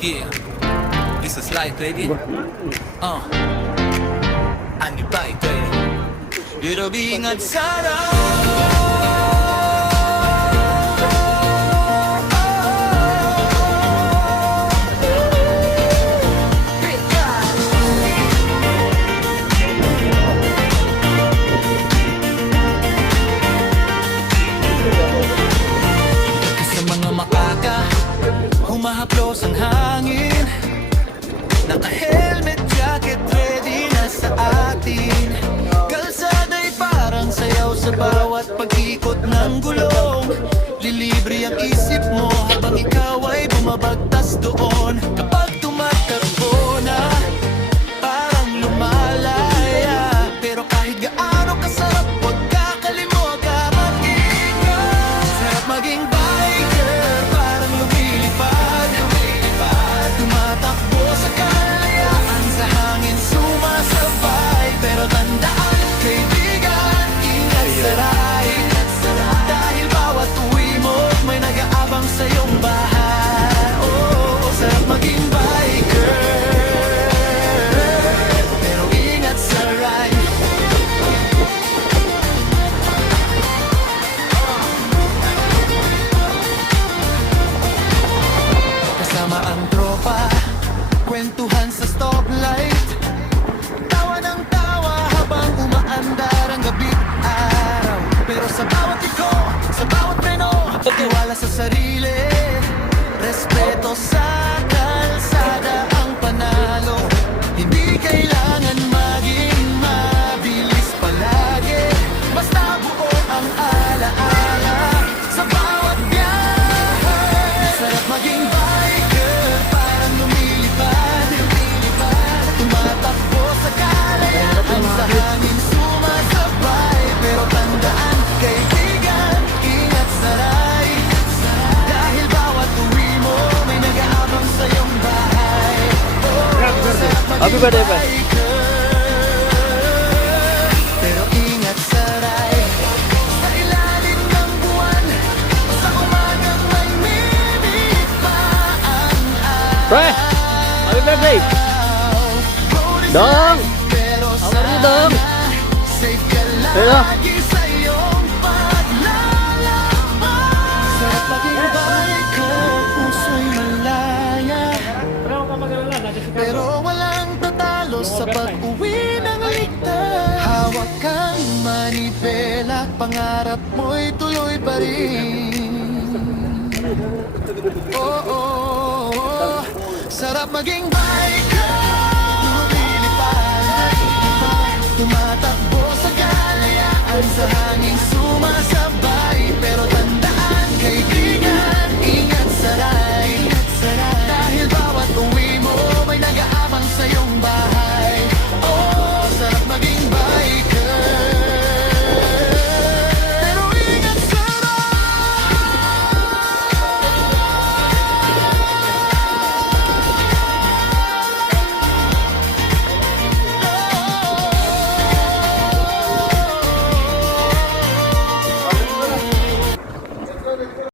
Yeah, this is light lady. Ani bike Dito bingat sana. Sa mga makaka, humahaplos ang hangin. Naka-helmet, jacket, ready na sa atin. Kalsada'y parang sayaw sa bawat pag-ikot ng gulong. Lilibre ang isip mo habang ikaw ay bumabagtas doon. Kapag tumatakbo na, parang lumalaya. Pero kahit gaano kasarap, huwag kakalimutan mag-ingat. Sarap maging biker, parang lumilipad. Tumatakbo sa kalayaan, sa hangin sumasabay. Pero tandaan, kaibigan, ingat sa ride. Dahil bawat uwi mo, may nag-aabang sa iyong bahay. Oh, sarap maging biker, pero ingat sa ride. Kasama ang tropa, kwentuhan sa stoplight. Tawa ng tawa habang umaandar ang gabi't araw. Pero sa bawat iko, sa bawat meno, tiwala sa sarili, respeto sa kalsada ang panalo. Hindi kailangan maging mabilis palagi, basta buo ang alaala sa bawat biyahe. Sarap maging biker, parang lumilipad. Tumatakbo sa kalayaan, sa hangin sumasabay. Pero tandaan, kaibigan, ingat sa ride. Dahil bawat uwi mo, may nag-aabang sa iyong bahay. Oh, sarap maging biker, pero ingat sa ride. Sa ilalim ng buwan, sa umagang may minit pa ang Pre, happy birthday! Dong! How are you, Dong? Safe ka Hello. lagi sa iyong paglalakbay. Sarap maging biker, puso'y malaya. Pero walang tatalo sa pag-uwi ng ligtas. Hawak kang manibela, pangarap mo'y tuloy pa rin. Oh, oh, oh. Sarap maging biker, lumilipad.